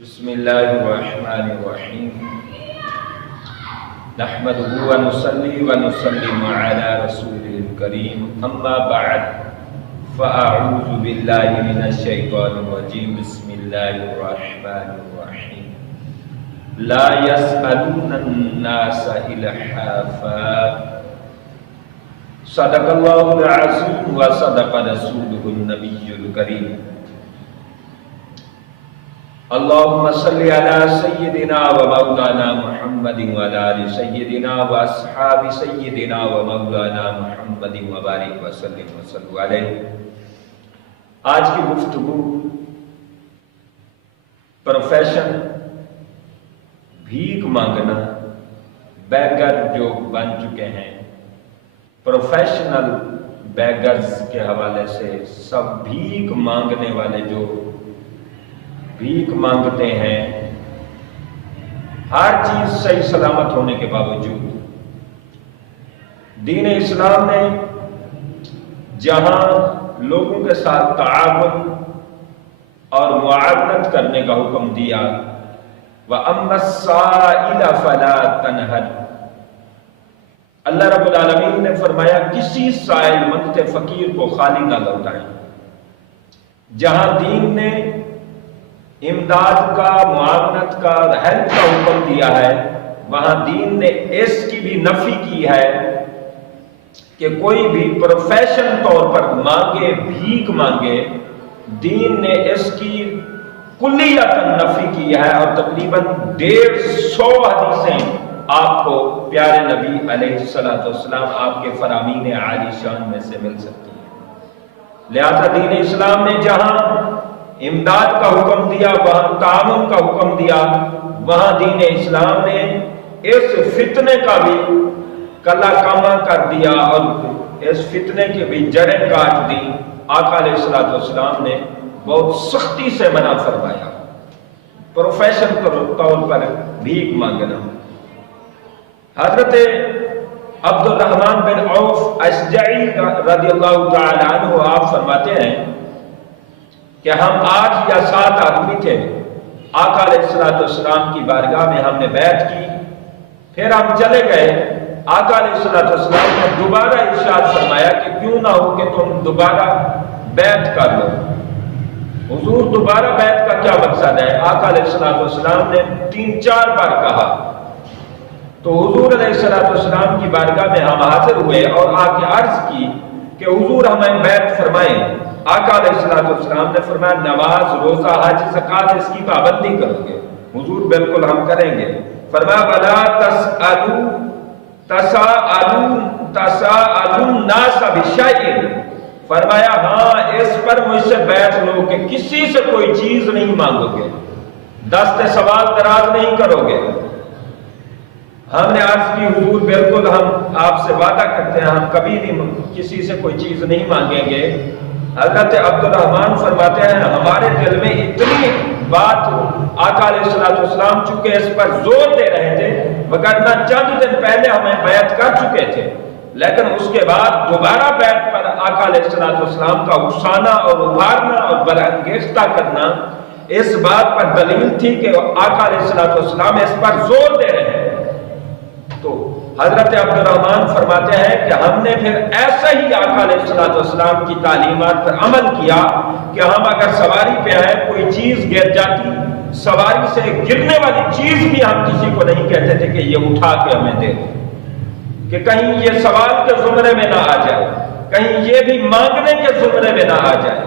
بسم اللہ الرحمن الرحیم نحمده ونصلی ونسلم علی رسول الکریم اما بعد فاعوذ باللہ من الشیطان الرجیم بسم اللہ الرحمن الرحیم لا يسألون الناس الحافا صدق اللہ العظیم وصدق رسولہ النبی الکریم اللهم صل على سيدنا ومولانا محمد وعلى آل سيدنا واصحاب سيدنا ومولانا محمد وبارك وسلم وصلوا علیہ۔ آج کی گفتگو پروفیشن بھیک مانگنا، بیگر جو بن چکے ہیں، پروفیشنل بیگرز کے حوالے سے سب بھیک مانگنے والے جو بھیک مانگتے ہیں، ہر چیز صحیح سلامت ہونے کے باوجود دین اسلام نے جہاں لوگوں کے ساتھ تعاون اور معاونت کرنے کا حکم دیا وَأَمَّا السَّائِلَ فَلَا تَنْهَرْ، اللہ رب العالمین نے فرمایا کسی سائل مند فقیر کو خالی نہ لوٹائیں۔ جہاں دین نے امداد کا، معاونت کا، ہیلپ کا حکم دیا ہے، وہاں دین نے اس کی بھی نفی کی ہے کہ کوئی بھی پروفیشن طور پر مانگے، بھیک مانگے۔ دین نے اس کی کلیتاً نفی کی ہے، اور تقریباً 150 حدیثیں آپ کو پیارے نبی علیہ السلام آپ کے فرامین عالی شان میں سے مل سکتی ہیں۔ لہذا دین اسلام نے جہاں امداد کا حکم دیا، وہاں تعاون کا حکم دیا، وہاں دین اسلام نے اس فتنے کا بھی کلا کاما کر دیا اور اس فتنے کی بھی جڑیں کاٹ دی۔ آقا علیہ السلام نے بہت سختی سے منع فرمایا پروفیشن طور پر بھیک مانگنا۔ حضرت عبد الرحمن بن عوف اشجعی رضی اللہ تعالی عنہ آپ فرماتے ہیں کہ ہم 8 یا 7 آدمی تھے، آقا علیہ السلام کی بارگاہ میں ہم نے بیعت کی، پھر ہم چلے گئے۔ آقا علیہ السلام نے دوبارہ ارشاد فرمایا کہ کیوں نہ ہو کہ تم دوبارہ بیعت کر لو۔ حضور دوبارہ بیعت کا کیا مقصد ہے؟ آقا علیہ السلام نے 3-4 بار کہا، تو حضور علیہ السلام کی بارگاہ میں ہم حاضر ہوئے اور آ کے عرض کی کہ حضور ہمیں بیعت فرمائیں۔ آقا علیہ السلام نے فرمایا نماز، روزہ، حج، زکات اس کی پابندی کرو گے؟ حضور بالکل ہم کریں گے۔ فرمایا وَلَا تَسَأَلُوا النَّاسَ بِشَيْءٍ، فرمایا ہاں اس پر مجھ سے بیعت لو کہ کسی سے کوئی چیز نہیں مانگو گے، دست سوال دراز نہیں کرو گے۔ ہم نے عرض کی حضور بالکل ہم آپ سے وعدہ کرتے ہیں ہم کبھی بھی کسی سے کوئی چیز نہیں مانگیں گے۔ حضرت عبد الرحمن فرماتے ہیں ہمارے دل میں اتنی بات آقا علیہ السلام چونکہ اس پر زور دے رہے تھے، وگرنہ چند دن پہلے ہمیں بیعت کر چکے تھے، لیکن اس کے بعد دوبارہ بیعت پر آقا علیہ السلام کا اکسانا اور ابھارنا اور برانگیختہ کرنا اس بات پر دلیل تھی کہ آقا علیہ السلام اس پر زور دے رہے ہیں۔ تو حضرت عبد الرحمن فرماتے ہیں کہ ہم نے پھر ایسا ہی آقا علیہ السلام کی تعلیمات پر عمل کیا کہ ہم اگر سواری پہ آئے کوئی چیز گر جاتی، سواری سے گرنے والی چیز بھی ہم کسی کو نہیں کہتے تھے کہ یہ اٹھا کے ہمیں دے دو، کہ کہیں یہ سوال کے زمرے میں نہ آ جائے، کہیں یہ بھی مانگنے کے زمرے میں نہ آ جائے۔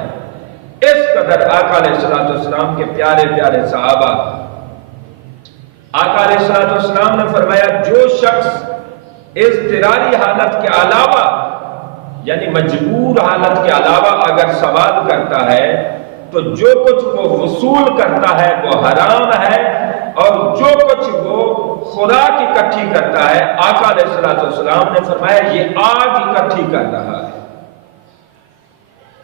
اس قدر آقا علیہ السلام کے پیارے پیارے صحابہ۔ آقا علیہ السلام نے فرمایا جو شخص اضطراری حالت کے علاوہ یعنی مجبور حالت کے علاوہ اگر سوال کرتا ہے تو جو کچھ وہ وصول کرتا ہے وہ حرام ہے، اور جو کچھ وہ خوراک اکٹھی کرتا ہے آقا علیہ السلام نے فرمایا یہ آگ اکٹھی کر رہا ہے۔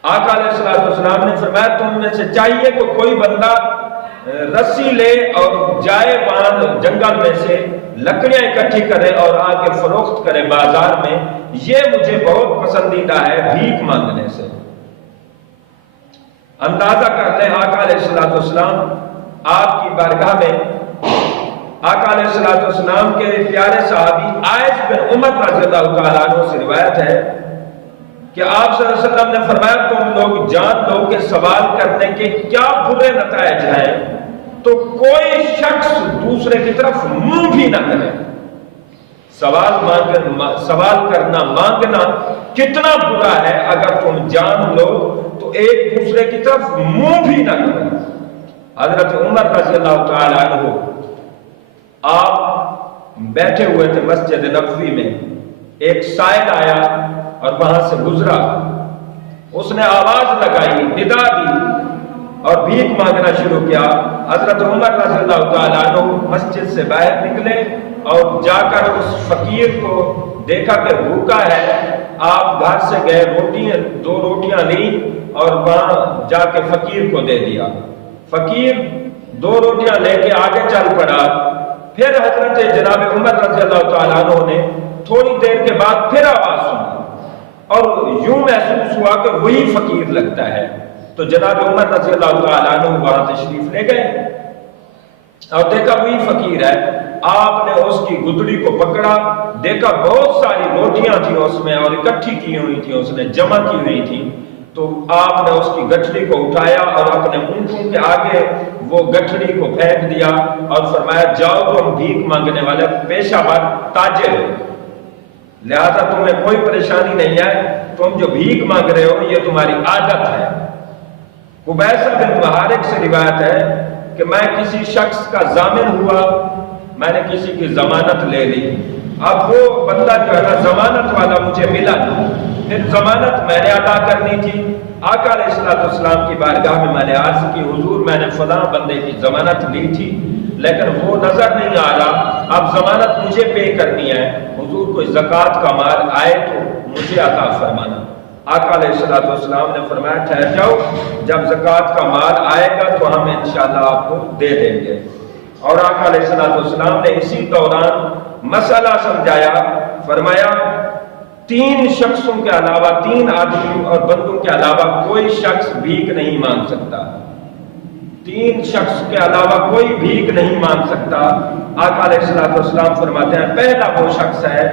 آقا علیہ السلام نے فرمایا تم میں سے چاہیے کہ کوئی بندہ رسی لے اور جائے وہاں جنگل میں سے لکڑیاں اکٹھی کرے اور آ کے فروخت کرے بازار میں، یہ مجھے بہت پسندیدہ ہے بھیک مانگنے سے۔ اندازہ کرتے ہیں آقا علیہ السلام آپ کی بارگاہ میں آقا علیہ السلام کے پیارے صحابی عائش بن عمر رضی اللہ تعالیٰ عنہ سے روایت ہے کہ آپ صلی اللہ علیہ وسلم نے فرمایا تم لوگ جان لو کہ سوال کرنے کے کیا برے نتائج ہیں تو کوئی شخص دوسرے کی طرف منہ بھی نہ کرے۔ سوال کرنا مانگنا کتنا برا ہے، اگر تم جان لو تو ایک دوسرے کی طرف منہ بھی نہ کرے۔ حضرت عمر رضی اللہ تعالیٰ عنہ آپ بیٹھے ہوئے تھے مسجد نبوی میں، ایک سائل آیا اور وہاں سے گزرا، اس نے آواز لگائی، ندا دی اور بھیک مانگنا شروع کیا۔ حضرت عمر رضی اللہ تعالیٰ عنہ مسجد سے باہر نکلے اور جا کر اس فقیر کو دیکھا کہ بھوکا ہے، آپ گھر سے گئے، دو روٹیاں لی اور وہاں جا کے فقیر کو دے دیا۔ فقیر 2 روٹیاں لے کے آگے چل پڑا۔ پھر حضرت جناب عمر رضی اللہ تعالیٰ عنہ نے تھوڑی دیر کے بعد پھر آواز سنی اور یوں محسوس ہوا کہ وہی فقیر لگتا ہے، تو جناب عمر رضی اللہ تعالیٰ عنہ وہاں تشریف لے گئے اور دیکھا وہی فقیر ہے۔ آپ نے اس کی گدڑی کو پکڑا، دیکھا بہت ساری روٹیاں تھیں اس میں اور اکٹھی کی ہوئی تھی، اس نے جمع کی ہوئی تھی، تو آپ نے اس کی گٹھڑی کو اٹھایا اور اپنے اونٹوں کے آگے وہ گٹھڑی کو پھینک دیا اور فرمایا جاؤ تم بھیک مانگنے والے پیشہ ور تاجر، لہذا تمہیں کوئی پریشانی نہیں ہے، تم جو بھیک مانگ رہے ہو یہ تمہاری عادت ہے۔ قبیصہ بن محارق سے روایت ہے کہ میں کسی شخص کا ضامن ہوا، میں نے کسی کی ضمانت لے لی، اب وہ بندہ جو ہے نا ضمانت والا مجھے ملا، پھر ضمانت میں نے ادا کرنی تھی۔ آقا علیہ السلام کی بارگاہ میں میں نے عرض کی حضور میں نے فلاں بندے کی ضمانت لی تھی لیکن وہ نظر نہیں آ رہا، اب ضمانت مجھے پے کرنی ہے، حضور کوئی زکوٰۃ کا مال آئے تو مجھے عطا فرمانا۔ آقا علیہ السلام نے فرمایا ٹھہر جاؤ، جب زکوٰۃ کا مال آئے گا تو ہم انشاءاللہ آپ کو دے دیں گے۔ اور آقا علیہ السلام نے اسی دوران مسئلہ سمجھایا، فرمایا 3 شخصوں کے علاوہ، 3 آدمیوں اور بندوں کے علاوہ کوئی شخص بھیک نہیں مانگ سکتا، 3 شخص کے علاوہ کوئی بھیک نہیں مانگ سکتا۔ آقا علیہ السلام فرماتے ہیں پہلا وہ شخص ہے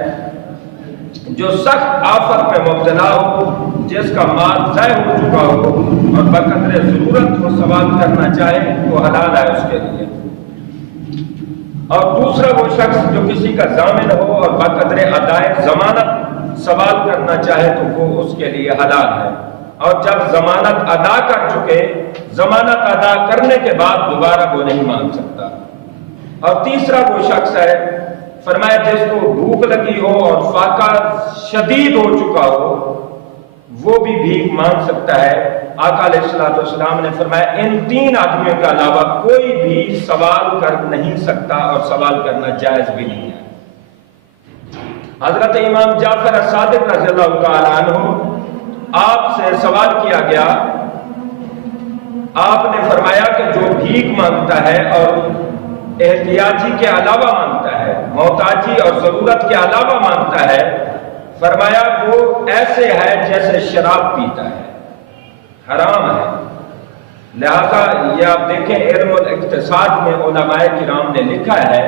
جو سخت آفت میں مبتلا ہو، جس کا مال ضائع ہو چکا ہو اور بقدر ضرورت وہ سوال کرنا چاہے تو حلال ہے اس کے لیے، اور دوسرا وہ شخص جو کسی کا ضامن ہو اور بقدر ادائے ضمانت سوال کرنا چاہے تو وہ اس کے لیے حلال ہے، اور جب ضمانت ادا کر چکے، ضمانت ادا کرنے کے بعد دوبارہ وہ نہیں مانگ سکتا۔ اور تیسرا وہ شخص ہے فرمایا جس کو بھوک لگی ہو اور فاقہ شدید ہو چکا ہو وہ بھی بھیک مانگ سکتا ہے۔ آقا علیہ السلام نے فرمایا ان 3 آدمیوں کے علاوہ کوئی بھی سوال کر نہیں سکتا اور سوال کرنا جائز بھی نہیں ہے۔ حضرت امام جعفر صادق رضی اللہ تعالیٰ عنہ آپ سے سوال کیا گیا، آپ نے فرمایا کہ جو بھیک مانگتا ہے اور احتیاجی کے علاوہ مانگتا ہے، محتاجی اور ضرورت کے علاوہ مانگتا ہے، فرمایا وہ ایسے ہے جیسے شراب پیتا ہے، حرام ہے۔ لہذا یہ آپ دیکھیں علم الاقتصاد میں علماء کرام نے لکھا ہے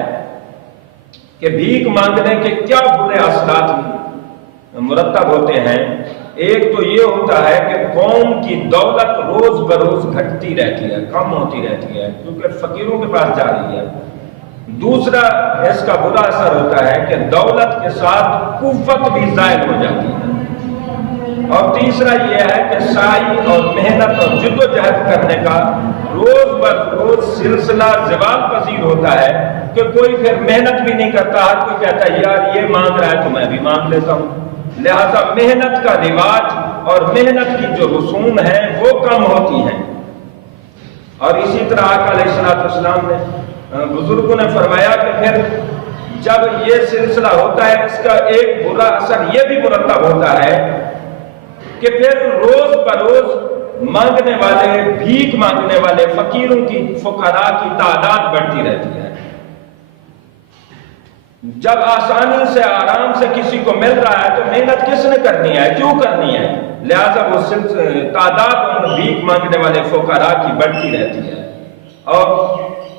کہ بھیک مانگنے کے کیا برے اثرات مرتب ہوتے ہیں۔ ایک تو یہ ہوتا ہے کہ قوم کی دولت روز بروز گھٹتی رہتی ہے، کم ہوتی رہتی ہے کیونکہ فقیروں کے پاس جا رہی ہے۔ دوسرا اس کا برا اثر ہوتا ہے کہ دولت کے ساتھ قوت بھی زائد ہو جاتی ہے، اور تیسرا یہ ہے کہ سعی اور محنت اور جد و جہد کرنے کا روز بروز سلسلہ زوال پذیر ہوتا ہے کہ کوئی پھر محنت بھی نہیں کرتا، ہر کوئی کہتا ہے یار یہ مانگ رہا ہے تو میں بھی مانگ لیتا ہوں۔ لہذا محنت کا رواج اور محنت کی جو رسوم ہیں وہ کم ہوتی ہیں۔ اور اسی طرح آقا علیہ السلام نے بزرگوں نے فرمایا کہ پھر جب یہ سلسلہ ہوتا ہے اس کا ایک برا اثر یہ بھی مرتب ہوتا ہے کہ پھر روز بروز مانگنے والے، بھیک مانگنے والے فقیروں کی، فقراء کی تعداد بڑھتی رہتی ہے۔ جب آسانی سے آرام سے کسی کو مل رہا ہے تو محنت کس نے کرنی ہے، کیوں کرنی ہے؟ لہذا وہ تعداد ان بھیک مانگنے والے فقراء کی بڑھتی رہتی ہے۔ اور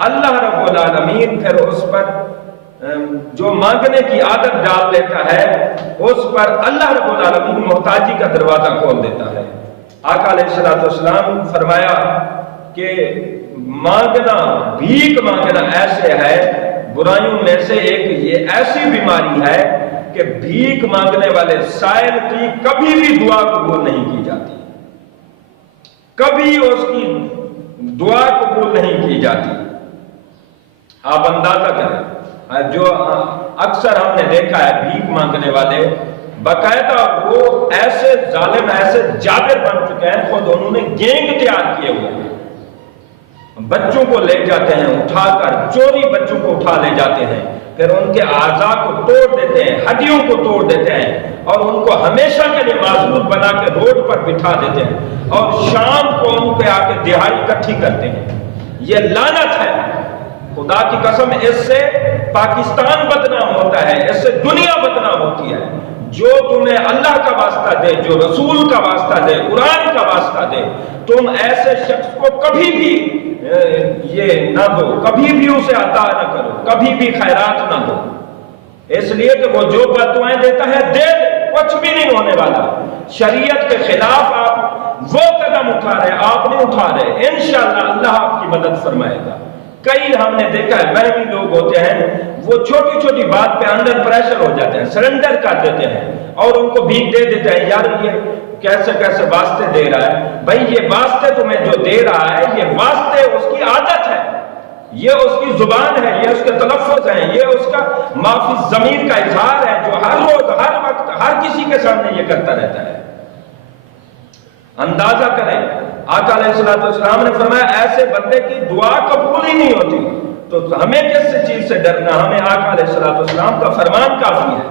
اللہ رب العالمین پھر اس پر جو مانگنے کی عادت ڈال لیتا ہے اس پر اللہ رب العالمین محتاجی کا دروازہ کھول دیتا ہے۔ آقا علیہ السلام فرمایا کہ مانگنا، بھیک مانگنا ایسے ہے برائیوں میں سے ایک، یہ ایسی بیماری ہے کہ بھیک مانگنے والے سائل کی کبھی بھی دعا قبول نہیں کی جاتی، کبھی اس کی دعا قبول نہیں کی جاتی۔ آپ اندازہ کریں، جو اکثر ہم نے دیکھا ہے بھیک مانگنے والے باقاعدہ وہ ایسے ظالم، ایسے جابر بن چکے ہیں، خود انہوں نے گینگ تیار کیے ہوئے ہیں، بچوں کو لے جاتے ہیں اٹھا کر، چوری بچوں کو اٹھا لے جاتے ہیں، پھر ان کے اعضاء کو توڑ دیتے ہیں، ہڈیوں کو توڑ دیتے ہیں اور ان کو ہمیشہ کے لیے معذور بنا کے روڈ پر بٹھا دیتے ہیں اور شام کو ان پہ آ کے دہاڑی اکٹھی کرتے ہیں۔ یہ لعنت ہے، خدا کی قسم، اس سے پاکستان بدنام ہوتا ہے، اس سے دنیا بدنام ہوتی ہے۔ جو تمہیں اللہ کا واسطہ دے، جو رسول کا واسطہ دے، قرآن کا واسطہ دے، تم ایسے شخص کو کبھی بھی یہ نہ دو، کبھی بھی اسے عطا نہ کرو، کبھی بھی خیرات نہ دو، اس لیے کہ وہ جو بددعائیں دیتا ہے دے دے، کچھ بھی نہیں ہونے والا۔ شریعت کے خلاف آپ وہ قدم اٹھا رہے، آپ نہیں اٹھا رہے، انشاءاللہ اللہ آپ کی مدد فرمائے گا۔ کئی ہم نے دیکھا ہے وہمی لوگ ہوتے ہیں، وہ چھوٹی چھوٹی بات پہ انڈر پریشر ہو جاتے ہیں، سرنڈر کر دیتے ہیں اور ان کو بھیک دے دیتے ہیں۔ یار یہ کیسے کیسے واسطے دے رہا ہے؟ بھائی یہ واسطے تمہیں جو دے رہا ہے، یہ واسطے اس کی عادت ہے، یہ اس کی زبان ہے، یہ اس کے تلفظ ہیں، یہ اس کا معافی ضمیر کا اظہار ہے جو ہر روز، ہر وقت، ہر کسی کے سامنے یہ کرتا رہتا ہے۔ اندازہ کریں، آقا علیہ السلام نے فرمایا ایسے بندے کی دعا قبول ہی نہیں ہوتی، تو ہمیں کس چیز سے ڈرنا؟ ہمیں آقا علیہ السلام کا فرمان کافی ہے۔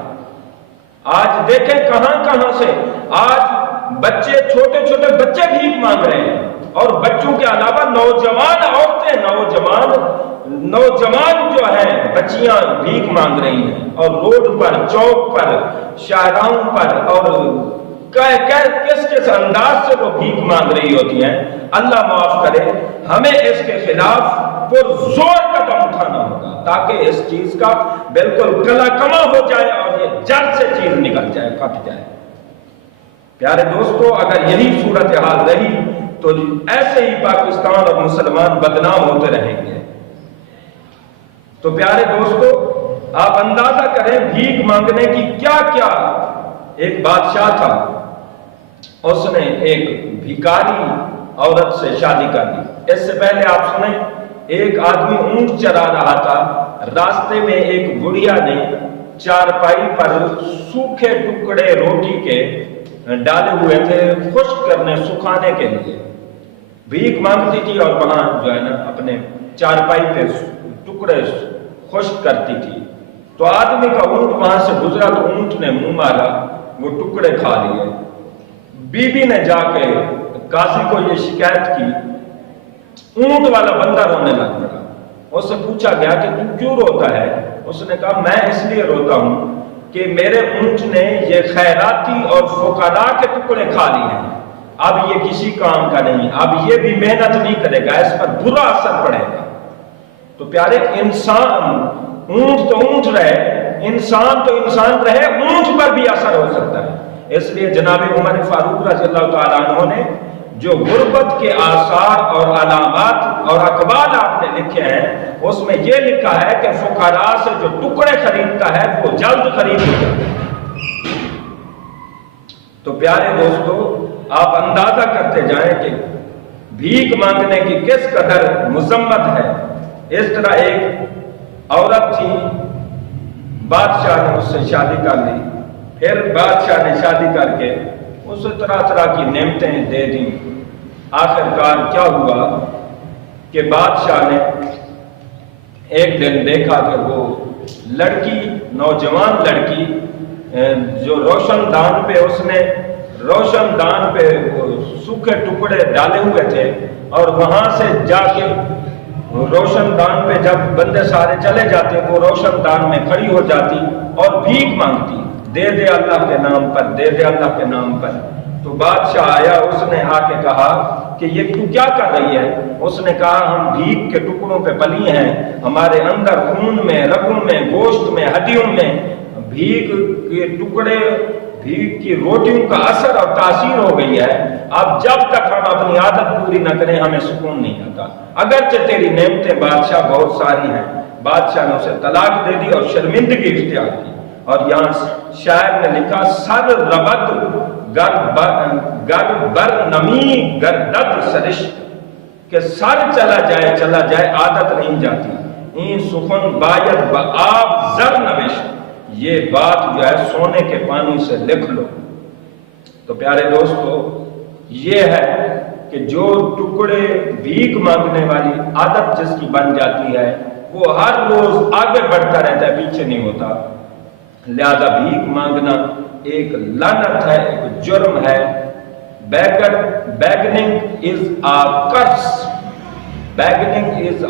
آج دیکھیں کہاں کہاں سے آج بچے، چھوٹے چھوٹے بچے بھیک مانگ رہے ہیں، اور بچوں کے علاوہ نوجوان عورتیں، نوجوان جو ہیں بچیاں بھیک مانگ رہی ہیں، اور روڈ پر، چوک پر، شاہراہوں پر، اور کس کس انداز سے وہ بھیک مانگ رہی ہوتی ہیں۔ اللہ معاف کرے، ہمیں اس کے خلاف پرزور قدم اٹھانا ہوگا تاکہ اس چیز کا بالکل کلا کما ہو جائے اور یہ جڑ سے چیز نکل جائے، کٹ جائے۔ پیارے دوستو، اگر یہی صورتحال رہی تو ایسے ہی پاکستان اور مسلمان بدنام ہوتے رہیں گے۔ تو پیارے دوستو، آپ اندازہ کریں بھیک مانگنے کی کیا کیا۔ ایک بادشاہ تھا، اس نے ایک بھیکاری عورت سے شادی کر لی۔ اس سے پہلے آپ سنیں، ایک آدمی اونٹ چرا رہا تھا، راستے میں ایک گڑیا نے چارپائی پر سوکھے ٹکڑے روٹی کے ڈالے ہوئے تھے خشک کرنے، سکھانے کے لیے۔ بھیک مانگتی تھی اور وہاں جو ہے نا اپنے چارپائی پہ ٹکڑے خشک کرتی تھی۔ تو آدمی کا اونٹ وہاں سے گزرا تو اونٹ نے منہ مارا، وہ ٹکڑے کھا لیے۔ بی بی نے جا کے قاضی کو یہ شکایت کی، اونٹ والا بندہ رونے لگ پڑا۔ اس سے پوچھا گیا کہ تو کیوں روتا ہے؟ اس نے کہا میں اس لیے روتا ہوں کہ میرے اونٹ نے یہ خیراتی اور فقراء کے ٹکڑے کھا لیے ہیں، اب یہ کسی کام کا نہیں، اب یہ بھی محنت نہیں کرے گا، اس پر برا اثر پڑے گا۔ تو پیارے، انسان، اونٹ تو اونٹ رہے، انسان تو انسان رہے، اونٹ پر بھی اثر ہو سکتا ہے۔ اس لیے جناب عمر فاروق رضی اللہ تعالیٰ عنہ نے جو غربت کے آثار اور علامات اور اقوال آپ نے لکھے ہیں، اس میں یہ لکھا ہے کہ فقراء سے جو ٹکڑے خریدتا ہے وہ جلد خرید ہو جاتا ہے۔ تو پیارے دوستو، آپ اندازہ کرتے جائیں کہ بھیک مانگنے کی کس قدر مذمت ہے۔ اس طرح ایک عورت تھی، بادشاہ نے اس سے شادی کر لی، پھر بادشاہ نے شادی کر کے اسے طرح طرح کی نعمتیں دے دیں۔ آخر کار کیا ہوا کہ بادشاہ نے ایک دن دیکھا کہ وہ لڑکی، نوجوان لڑکی جو روشن دان پہ، اس نے روشن دان پہ سوکھے ٹکڑے ڈالے ہوئے تھے، اور وہاں سے جا کے روشن دان پہ جب بندے سارے چلے جاتے وہ روشن دان میں کھڑی ہو جاتی اور بھیک مانگتی، دے دے اللہ کے نام پر، دے دے اللہ کے نام پر۔ تو بادشاہ آیا، اس نے آ کے کہا کہ یہ تو کیا کر رہی ہے؟ اس نے کہا ہم بھیک کے ٹکڑوں پہ پلی ہیں، ہمارے اندر خون میں، رگوں میں، گوشت میں، ہڈیوں میں بھیک کے ٹکڑے، بھیک کی روٹیوں کا اثر اور تاثیر ہو گئی ہے۔ اب جب تک ہم اپنی عادت پوری نہ کریں ہمیں سکون نہیں آتا۔ اگرچہ تیری نعمتیں بادشاہ بہت ساری ہیں، بادشاہ نے اسے طلاق دے دی اور شرمندگی اختیار کی۔ اور یہاں شاعر نے لکھا سر ربط گر بر نمی گردد سرشت، کہ سر چلا جائے عادت نہیں جاتی۔ این سخن باید با آب زر نوشت، یہ بات جو ہے سونے کے پانی سے لکھ لو۔ تو پیارے دوستو، یہ ہے کہ جو ٹکڑے بھیک مانگنے والی عادت جس کی بن جاتی ہے وہ ہر روز آگے بڑھتا رہتا ہے، پیچھے نہیں ہوتا۔ لہذا بھیک مانگنا ایک لعنت ہے، ایک جرم ہے۔ begging is a curse. Begging is a